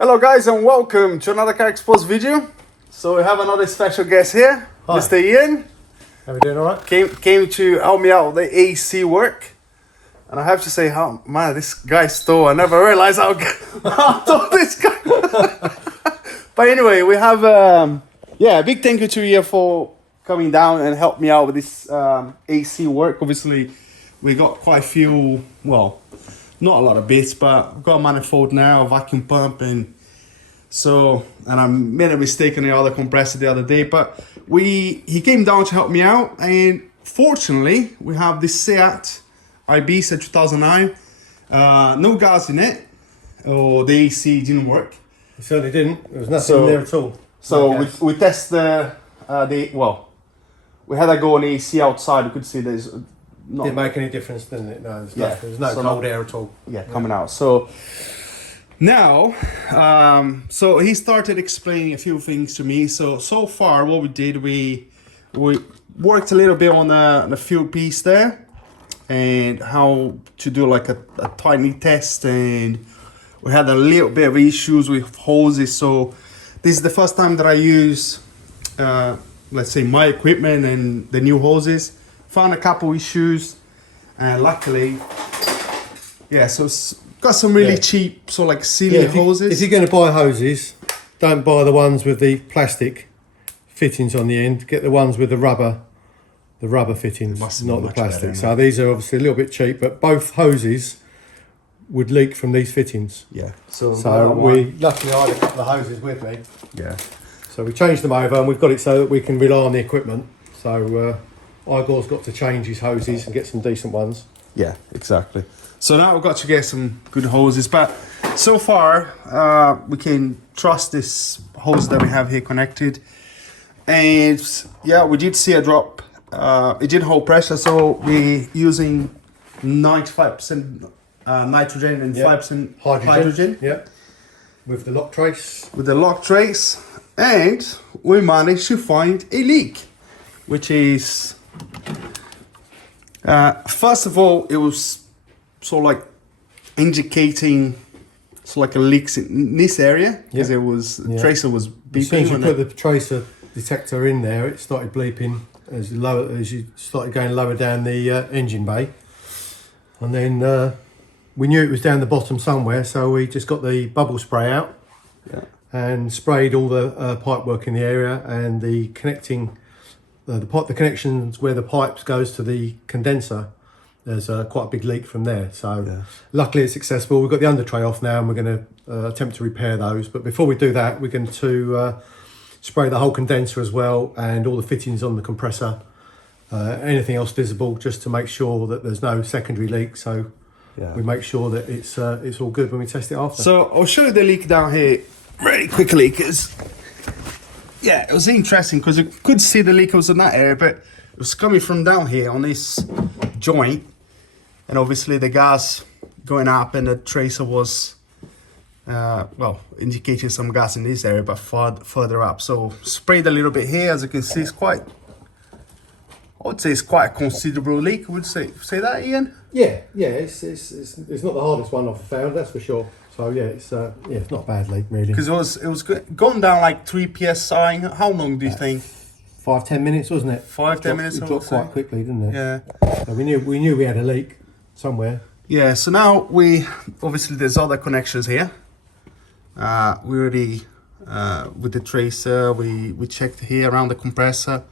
Hello guys and welcome to another Carsexposed video. So we have another special guest here, Hi. Mr. Ian. How we doing, all right? Came to help me out with the AC work. And I have to say, man, this guy stole. I never realized how tall this guy. But anyway, we have, a big thank you to Ian for coming down and help me out with this AC work. Obviously, we got quite a few, well, not a lot of bits, but I've got a manifold now, a vacuum pump, and I made a mistake on the other compressor the other day, but he came down to help me out, and fortunately, we have this Seat Ibiza 2009, no gas in it, or the AC didn't work. It certainly didn't. There was nothing in there at all. So we test we had a go on the AC outside. We could see there's not. Didn't make any difference, didn't it? No, there's no cold air at all. Yeah, coming out. So now, so he started explaining a few things to me. So far, what we did, we worked a little bit on the fuel piece there, and how to do like a tiny test, and we had a little bit of issues with hoses. So this is the first time that I use, let's say, my equipment and the new hoses. Found a couple issues, and luckily, so it's got some really cheap, so like silly hoses. If you're going to buy hoses, don't buy the ones with the plastic fittings on the end. Get the ones with the rubber fittings, not the plastic. So these are obviously a little bit cheap, but both hoses would leak from these fittings. Yeah. So luckily I had a couple of hoses with me. Yeah. So we changed them over, and we've got it so that we can rely on the equipment. So Igor's got to change his hoses and get some decent ones. Yeah, exactly. So now we've got to get some good hoses, but so far we can trust this hose that we have here connected. And yeah, we did see a drop. It did hold pressure, so we're using 95% nitrogen and 5% hydrogen. Yeah. With the lock trace. With the lock trace, and we managed to find a leak, which is first of all, it was sort of like indicating like a leak in this area, because it was tracer was beeping. As soon as you put the tracer detector in there, it started bleeping as you started going lower down the engine bay, and then we knew it was down the bottom somewhere, so we just got the bubble spray out and sprayed all the pipe work in the area, and the connecting. The connections where the pipes goes to the condenser, there's quite a big leak from there. So luckily it's successful. We've got the under tray off now, and we're going to attempt to repair those. But before we do that, we're going to spray the whole condenser as well, and all the fittings on the compressor, anything else visible, just to make sure that there's no secondary leak. So we make sure that it's all good when we test it after. So I'll show you the leak down here very quickly, because it was interesting, because you could see the leak was in that area, but it was coming from down here on this joint, and obviously the gas going up, and the tracer was indicating some gas in this area, but further up. So sprayed a little bit here. As you can see, I would say it's quite a considerable leak. Would say that, Ian? Yeah, it's not the hardest one I've found, that's for sure. So it's not a bad leak really. Because it was going down like 3 psi. How long do you think? 5-10 minutes, wasn't it? 5-10 minutes. It dropped quite quickly, didn't it? Yeah. So we knew we had a leak somewhere. Yeah. So now obviously there's other connections here. We already with the tracer we checked here around the compressor,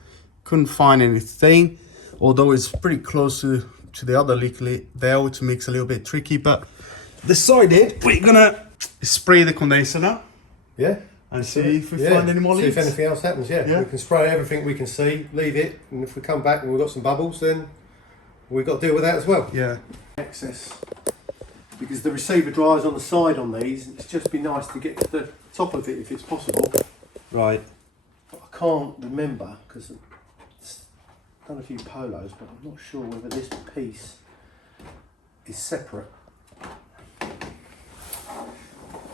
couldn't find anything, although it's pretty close to the other leak there, which makes it a little bit tricky, but decided we're gonna spray the condenser now. Yeah. And see if we find any more leaks. See if anything else happens, We can spray everything we can see, leave it, and if we come back and we've got some bubbles, then we've got to deal with that as well. Yeah. Excess. Because the receiver dries on the side on these, it's just be nice to get to the top of it if it's possible. Right. But I can't remember, because I've done a few polos, but I'm not sure whether this piece is separate.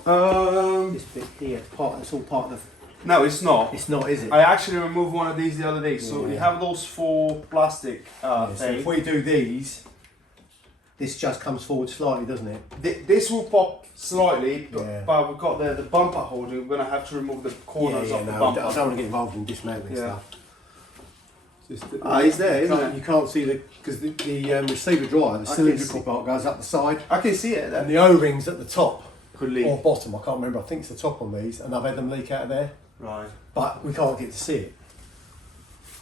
This bit here, it's all part of the... No, it's not. It's not, is it? I actually removed one of these the other day. So you have those 4 plastic So if we do these, This just comes forward slightly, doesn't it? This will pop slightly, Yeah. but we've got the bumper holder. We're going to have to remove the corners of the bumper. I don't want to get involved in dismantling stuff. Just He's there, isn't it? You can't see because the receiver dryer, the cylindrical part goes up the side, I can see it. and the O-rings at the top Could leak. or bottom. I can't remember. I think it's the top on these, and I've had them leak out of there, Right. but we can't get to see it.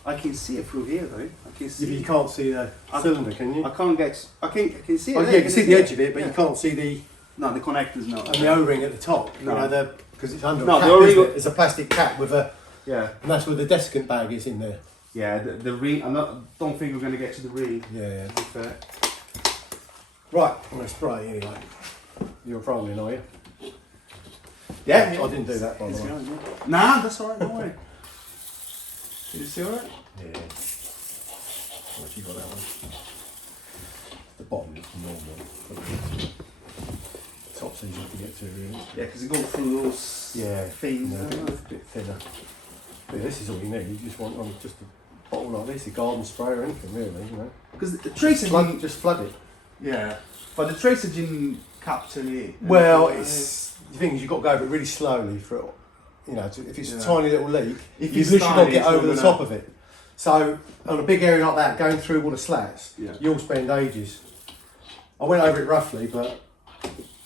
I can see it through here though. I can see. You can't see the cylinder, can you? I can't get. I can see it. Oh, there, yeah, you can see the edge of it, but Yeah. you can't see the the connectors. No. and the O-ring at the top. No. You know, because it's under No, a cap, the O-ring- isn't it? It's a plastic cap with a, Yeah. and that's where the desiccant bag is in there. Yeah. The ring. Don't think we're going to get to the ring. Yeah. To be fair. Right, I'm going to spray anyway. You're rolling, are you? Yeah. I didn't do that, by the It's way. going, yeah. Nah, that's alright. Don't worry. Did you see alright? Yeah. What have you got that one? The bottom is normal. The top's easier to get to, really. Yeah, because it goes through those things. a bit thinner. But yeah, this is all you need. You just want just a bottle like this, a garden spray or anything, really, you know. Because the tracer didn't. Just flood it. Yeah. But the tracer didn't capture it. Well, it's the thing is you've got to go over it really slowly for it. You know, if it's a tiny little leak, If you've it's literally got to tiny, get it's over not the gonna- top of it. So on a big area like that, going through all the slats, you'll spend ages. I went over it roughly, but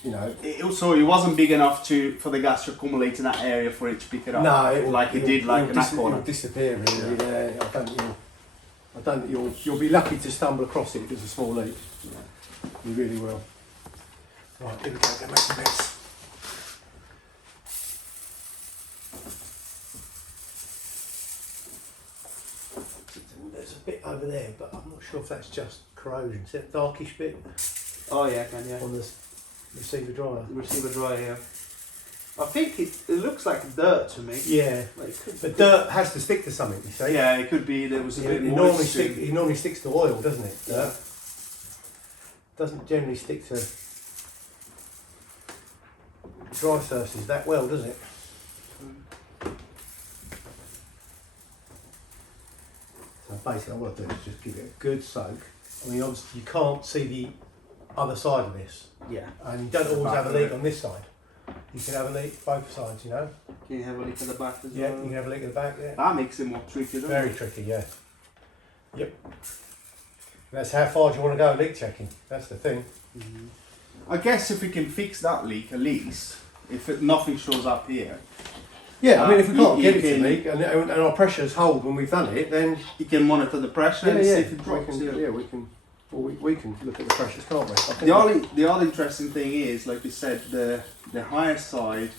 you know. It wasn't big enough for the gas to accumulate in that area for it to pick it up. No, it did in that corner. It'll disappear really. Yeah. I don't think you'll be lucky to stumble across it if it's a small leak. Yeah. You really will. Right, here we go. Go make some bits. There's a bit over there, but I'm not sure if that's just corrosion. Is that darkish bit Oh yeah, on the receiver dryer? The receiver dryer. Yeah. I think it looks like dirt to me. Yeah, Like it could but dirt has to stick to something. You say? Yeah, it could be there was a bit It more. normally sticks to oil, doesn't it? Yeah. Dirt doesn't generally stick to dry surfaces that well, does it? So basically, what I do is just give it a good soak. I mean, obviously, you can't see the other side of this, Yeah. and you don't always have a leak on this side. You can have a leak both sides, you know. Can you have a look at the back as Yeah, well? you can have a leak at the back. Yeah. That makes it more tricky, doesn't Very it? tricky, yeah. Yep. That's how far do you want to go leak checking. That's the thing. I guess if we can fix that leak at least, nothing shows up here, Yeah, I mean, if we can't you get it can- to leak and our pressures hold when we've done it, then you can monitor the pressure and see if it we drops. can, Yeah. we can. Well, we can look at the pressures, can't we? I think The other interesting thing is, like you said, the higher side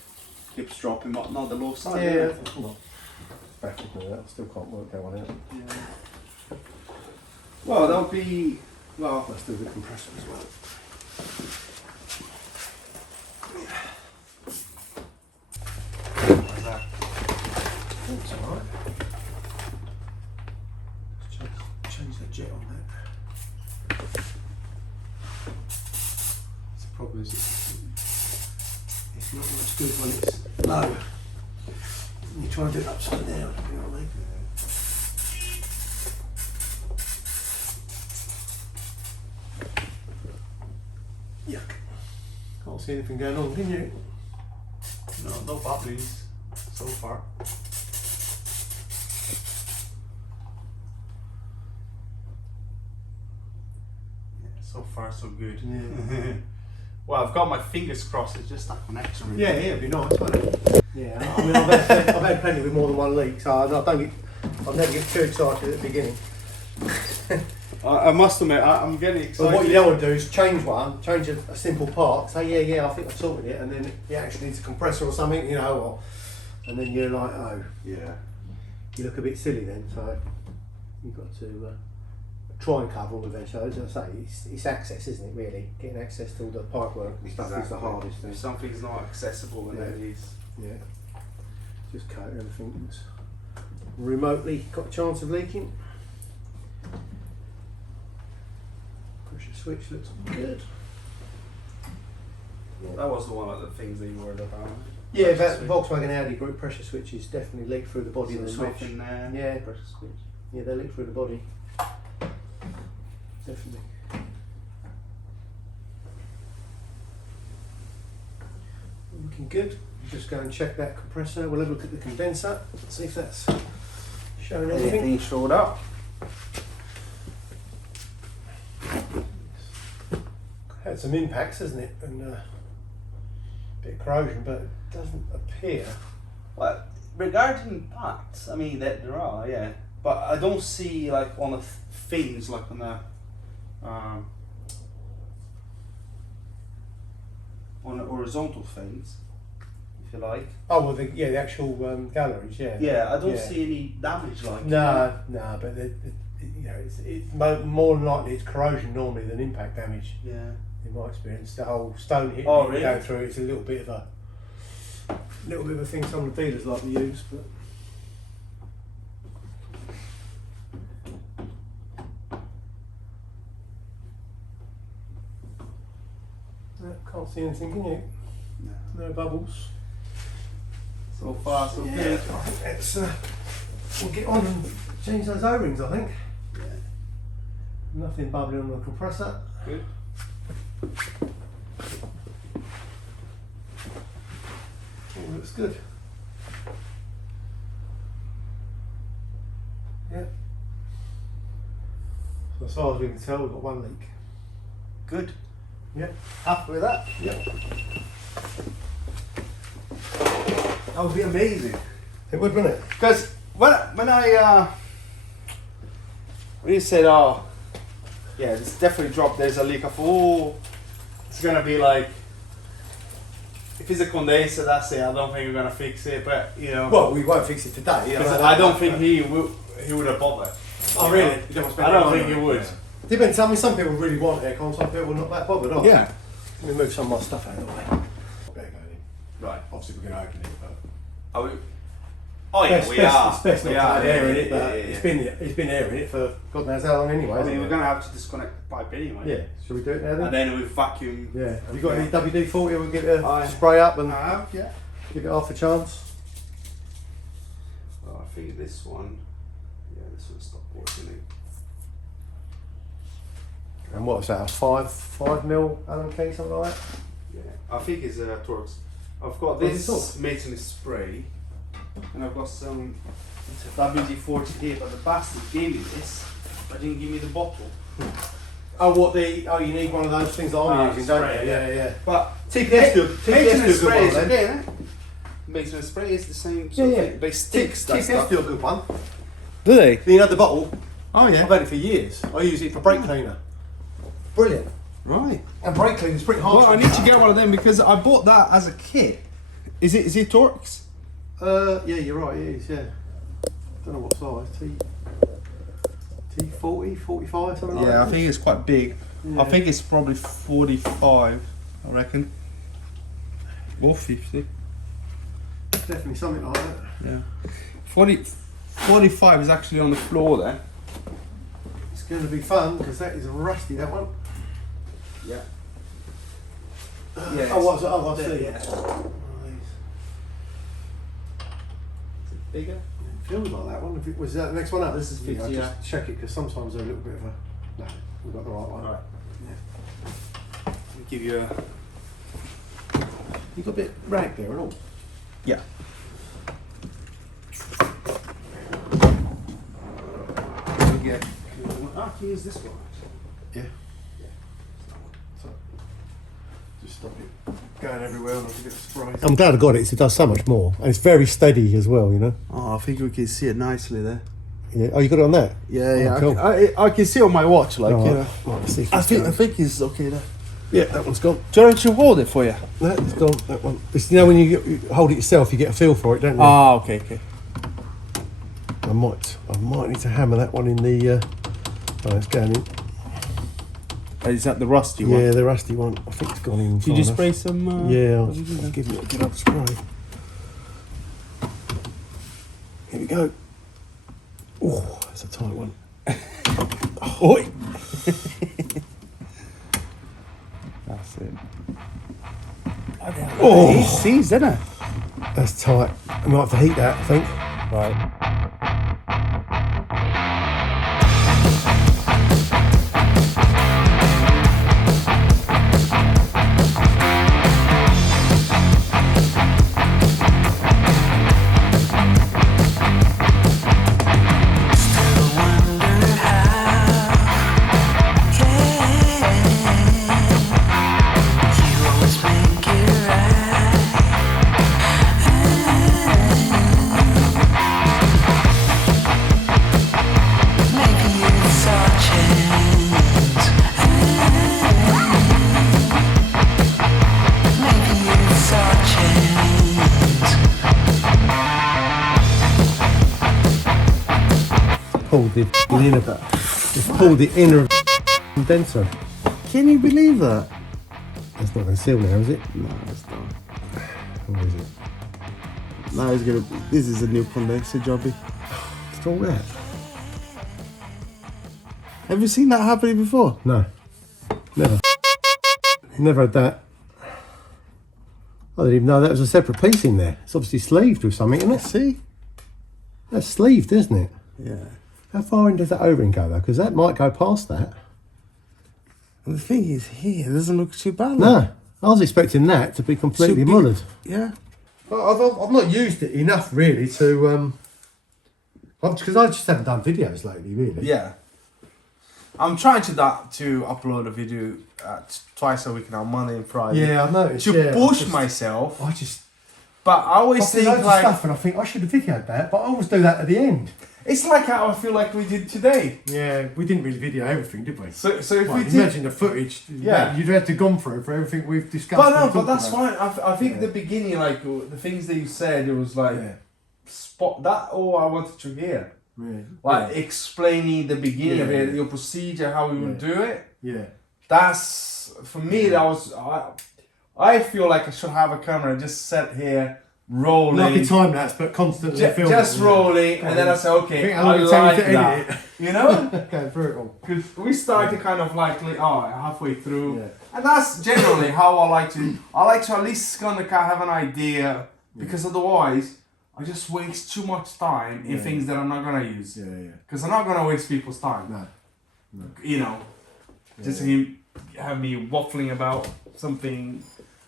keeps dropping, but not the low side. yeah, does it? that's not bad, isn't it? I still can't work that one out. Yeah. Well, that would be Let's do the compressor as well. like that. That's all right. Change the jet on that. The problem is it's not much good when it's low. You try and do it upside down, you know what I mean? Yuck. Can't see anything going on, can you? No bubblies so far. So far, so good. Yeah. Well, I've got my fingers crossed. It's just that connection. Yeah, it'd be nice, wouldn't it? Yeah, I mean, I've had plenty with more than one leak, so I'll never get too excited at the beginning. I must admit, I'm getting excited. But what you don't want to do is change a simple part, say, yeah, I think I've sorted it, and then it actually needs a compressor or something, you know, and then you're like, oh, Yeah. you look a bit silly then, so you've got to try and cover all of it. So as I say, it's access, isn't it, really? Getting access to all the pipework and stuff is the hardest thing. If something's not accessible, then it is. Yeah, just coat everything that's remotely got a chance of leaking. Pressure switch looks good. That was one of the things that you worried about. Yeah, that Volkswagen Audi group pressure switches definitely leak through the body of the There's switch. nothing there. Yeah. Pressure switch. Yeah, they leak through the body. Definitely. looking good. Just go and check that compressor. We'll have a look at the condenser, see if that's showing anything. Anything showed up? Had some impacts, hasn't it? And a bit of corrosion, but it doesn't appear. Well, regarding impacts, I mean that there are, yeah, but I don't see like on the fins, like on the horizontal fins, if you like. Oh well, the actual galleries, yeah. Yeah, I don't see any damage like. No, but you know, it's more than likely it's corrosion normally than impact damage. Yeah. In my experience, the whole stone hitting really? going through, it's a little bit of a thing some of the dealers like to use, but. No, can't see anything, can you? No bubbles. So far, so Yeah, good. I think that's. We'll get on and change those O-rings, I think. Yeah. Nothing bubbling on the compressor. Good. All looks good. Yeah. So as far as we can tell, we've got one leak. Good. Yeah. Happy with that? Yeah. That would be amazing. It would, wouldn't it? Because when you said, oh, yeah, it's definitely dropped, there's a leak, I thought, oh, it's gonna be like, if it's a condenser, that's it, I don't think we're gonna fix it, but you know. Well, we won't fix it today. I don't think he would have bothered. Oh, You really? know? You don't want to spend I don't money think on he it? would. Yeah. Depends. I mean, some people really want aircon, some people are not that bothered, are they? Yeah. Let me move some of my stuff out of the way. Better go in. Right. Obviously, we're going to open it, but. Are we? Oh yeah, we are. It's best not We to are, have air in it, yeah, but yeah. it's been airing it for God knows how long anyway. I hasn't mean, we're it? gonna have to disconnect the pipe anyway. Yeah. Shall we do it now then? And then we vacuum. Yeah. Have you got any WD-40? We'll give it a I spray up and have, yeah. give it half a chance. Well, I think this one. Yeah, this one stopped working. And what's that? A 5 mil Allen key, something like that? Yeah, I think it's Torx. I've got What is this it called? maintenance spray, and I've got some WD-40 here, but the bastard gave me this, but didn't give me the bottle. Oh, you need one of those things that I'm using, don't spray, you? Yeah. But TPS do a maintenance good spray one is then. okay, eh? Maintenance spray is the same. Yeah, sort of yeah. thing. They sticks that TPS stuff. do a good one. Do they? You know the bottle? Oh I've had it for years. I use it for brake cleaner. Brilliant. Right. And brake cleaner's pretty hard. Well, I need to get one of them because I bought that as a kit. Is it Torx? Yeah, you're right. It is. Yeah. Don't know what size. T40, 45, something like that. Yeah, I think it's quite big. Yeah. I think it's probably 45, I reckon. Or 50. Definitely something like that. Yeah. 45 is actually on the floor there. It's going to be fun because that is rusty. That one. Yeah. I see. Yeah. Nice. Bigger? It feels like that one. Was that the next one up? This is 50, I'll yeah. just check it because sometimes they're a little bit of a. No, we've got the right one. Right. Yeah. I'll give you a. You got a bit rag there and all. Yeah. Yeah. I can use this one. Yeah. So, just stop it going everywhere and I'll give it a spray. I'm glad I got it. It does so much more, and it's very steady as well. You know. Oh, I think we can see it nicely there. Yeah. Oh, you got it on that? Yeah, yeah. Oh, cool. I can see on my watch, like, Right. you know. Right, let's see if I it's think going. it's okay there. Yeah, that one's gone. Do you want me to hold it for you? No, it's gone. That one. It's, you know when you hold it yourself, you get a feel for it, don't you? Ah, okay. I might need to hammer that one in the. Oh, it's going in. Is that the rusty one? Yeah, the rusty one. I think it's gone in. Did you fine spray some? enough. Yeah, I'll what did you do? give it a good old spray. Here we go. Oh, that's a tight one. Oi! That's it. Oh. It sees, isn't it? That's tight. I might have to heat that, I think. Right. pulled the inner. It's pulled the inner condenser. Can you believe that? That's not going to seal now, is it? No, it's not. What is it? Now it's gonna. This is a new condenser jobby. It's all that. Have you seen that happening before? No, never. Never had that. I didn't even know that was a separate piece in there. It's obviously sleeved with something, isn't it? See? That's sleeved, isn't it? Yeah. How far in does that O-ring go though? Because that might go past that. And the thing is, here it doesn't look too bad. No, I was expecting that to be completely mullered. Yeah. But I've not used it enough really to because I just haven't done videos lately really. Yeah. I'm trying to upload a video twice a week now, Monday and Friday. Yeah, I noticed. To push myself. But I always think like stuff and I think I should have videoed that, but I always do that at the end. it's like how I feel like we did today. Yeah, we didn't really video everything, did we? So if we did, imagine the footage. Yeah. You'd have to gone through for everything we've discussed. but no, and but talked that's about. fine. I think the beginning, like the things that you said, it was like Yeah. spot that all I wanted to hear. Yeah. Like explaining the beginning of Yeah. it, your procedure, how we would do it. Yeah. That's for me. That was I feel like I should have a camera and just sit here rolling, Like a time lapse, but constantly filming. just rolling, and then I say, okay, I How long it like takes to that. edit it. You know, Going through it all. because we started kind of like halfway through, Yeah. and that's generally how I like to. I like to at least kind of have an idea, because otherwise I just waste too much time in things that I'm not gonna use. Yeah, yeah. Because I'm not gonna waste people's time. No. You know, just him have me waffling about something.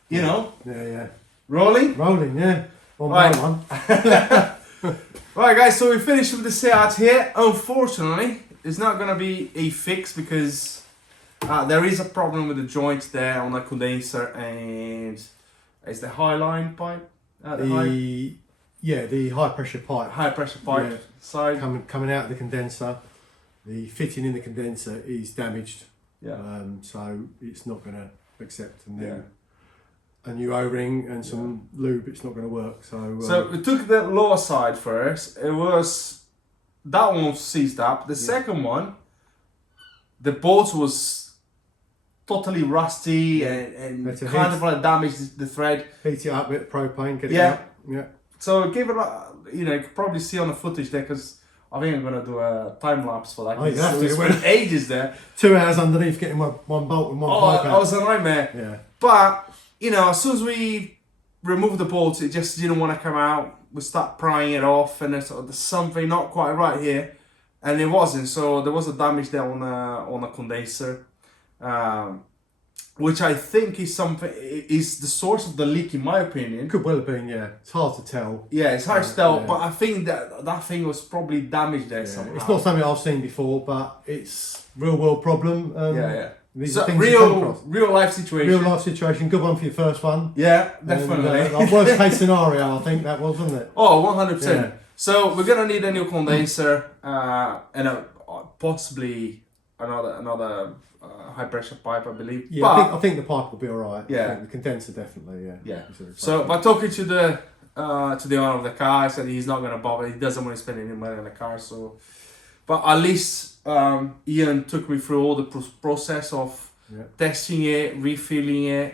You know, Yeah, yeah. rolling. Rolling, yeah. One Right. by one. Right, guys. So we finished with the Seat here. Unfortunately, it's not gonna be a fix because there is a problem with the joints there on the condenser, and it's the high line pipe. The high pressure pipe High pressure pipe Yeah. side. coming out of the condenser. The fitting in the condenser is damaged. Yeah. So it's not going to accept, and then a new O-ring and some lube, it's not going to work. So we took the lower side first. It was that one was seized up. The second one, the bolt was totally rusty and That's a kind heat. of like damaged the thread. heat it up with propane, get it Yeah. out. Yeah. So give it a, you could probably see on the footage there, because I think I'm gonna do a time lapse for that. Oh, you have to. We spent ages there. 2 hours underneath getting one bolt and one pipe That out. was a nightmare. Yeah. But as soon as we removed the bolts, it just didn't want to come out. We start prying it off, and there's something not quite right here, and it wasn't. So there was a damage there on the condenser, which I think is the source of the leak, in my opinion. Could well have been, yeah. It's hard to tell. Yeah, it's hard to tell, Yeah. but I think that thing was probably damaged there Yeah. somehow. It's not something I've seen before, but it's real world problem. Yeah. These So are things you come across. real life situation. Real life situation. Good one for your first one. Yeah, definitely. And, worst case scenario, I think that was, wasn't it? Oh, 100%. Yeah. So we're gonna need a new condenser and possibly another high pressure pipe, I believe. Yeah, But, I think the pipe will be alright. Yeah. I think the condenser definitely, yeah. yeah. Consider So pipe. by talking to the owner of the car, he said he's not gonna bother. He doesn't want to spend any money on the car. So, but at least Ian took me through all the process of testing it, refilling it.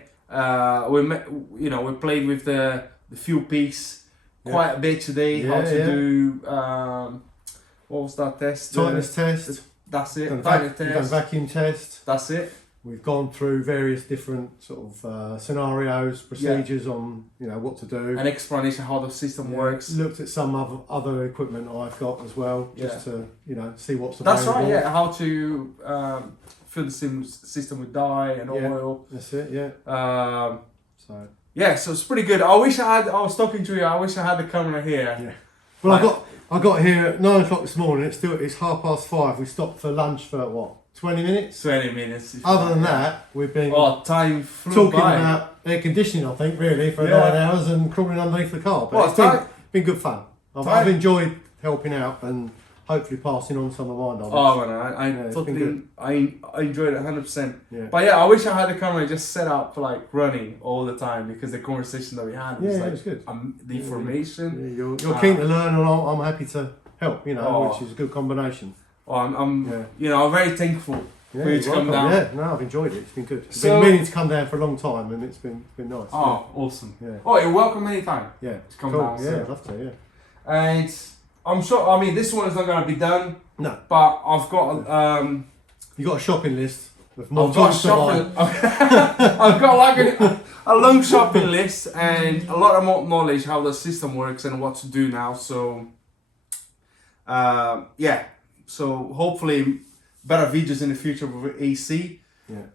We played with the fuel piece quite a bit today. How to do what was that test? Tightness test. That's it. Done Tightness We've done test. vacuum test. That's it. We've gone through various different sort of scenarios, procedures on what to do. An explanation how the system works. Looked at some other equipment I've got as well, just to see what's available. That's right. Yeah, how to fill the system with dye and oil. That's it. Yeah. So it's pretty good. I was talking to you. I wish I had the camera here. Yeah. Well, I got here at 9 o'clock this morning. It's 5:30. We stopped for lunch for what? 20 minutes. 20 minutes. Other than that, we've been time flew talking by. about air conditioning. I think really for 9 hours and crawling underneath the car. But Well, it's been good fun. I've enjoyed helping out and hopefully passing on some of my knowledge. Oh man, I enjoyed it 100%. Yeah. But yeah, I wish I had the camera just set up for like running all the time, because the conversation that we had was it was good. The information. You're keen to learn, and I'm happy to help. Which is a good combination. I'm you know, I'm very thankful for you to come down. Yeah, no, I've enjoyed it. It's been good. I've So- been meaning to come down for a long time, and it's been nice. Oh, awesome. Yeah. Oh, you're welcome anytime. Yeah, To come cool. down. Yeah, So. I'd love to. Yeah. And I'm sure. I mean, this one is not going to be done, No, but I've got you got a shopping list with more I've got tools to buy. shopping. I've got like a long shopping list and a lot of more knowledge how the system works and what to do now. So, yeah. So hopefully better videos in the future with AC. Yeah.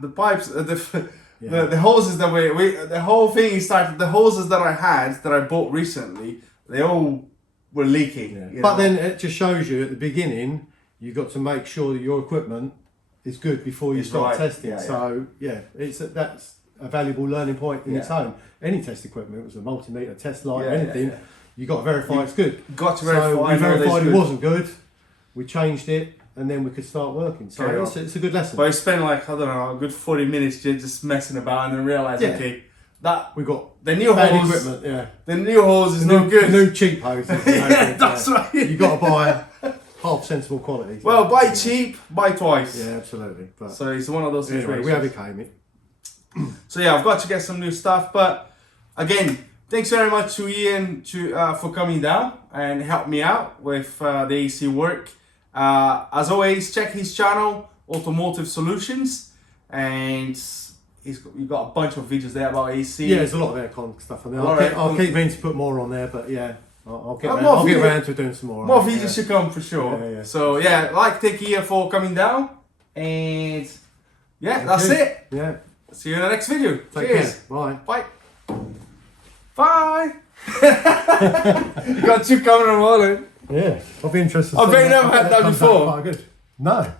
The pipes, the hoses that the whole thing started. The hoses that I had that I bought recently, they all were leaking. Yeah. you But know. then it just shows you at the beginning, you've got to make sure that your equipment is good before you It's start right. testing. Yeah, So that's a valuable learning point in its own. Any test equipment, it was a multimeter, test light, anything, you got to verify it's good. Got to verify. So we I know that's verified it good. wasn't good. We changed it, and then we could start working. So Carry it's a good lesson. But I spent like, I don't know, a good 40 minutes just messing about and then realised, Yeah. okay, that We got the new bad hose, equipment. Yeah. the new hose is no good. New cheap hoses. Yeah, that's right. You got to buy half sensible quality. Well, buy cheap, buy twice. Yeah, absolutely. But So it's one of those anyway, situations. we overcame it. So yeah, I've got to get some new stuff. But again, thanks very much to Ian for coming down and help me out with the AC work. As always, check his channel, Automotive Solutions, and you've got a bunch of videos there about AC. Yeah, there's a lot of aircon stuff on there. I'll keep meaning to put more on there, but yeah, I'll get around to doing some more. More videos should come for sure. Yeah, yeah. So yeah, thank you for coming down, and yeah, that's it. Yeah. See you in the next video. Take Cheers. care. Bye. Bye. Bye. You got two camera rolling. Yeah, I'll be interested. I bet you never had that Comes out before. quite good. No.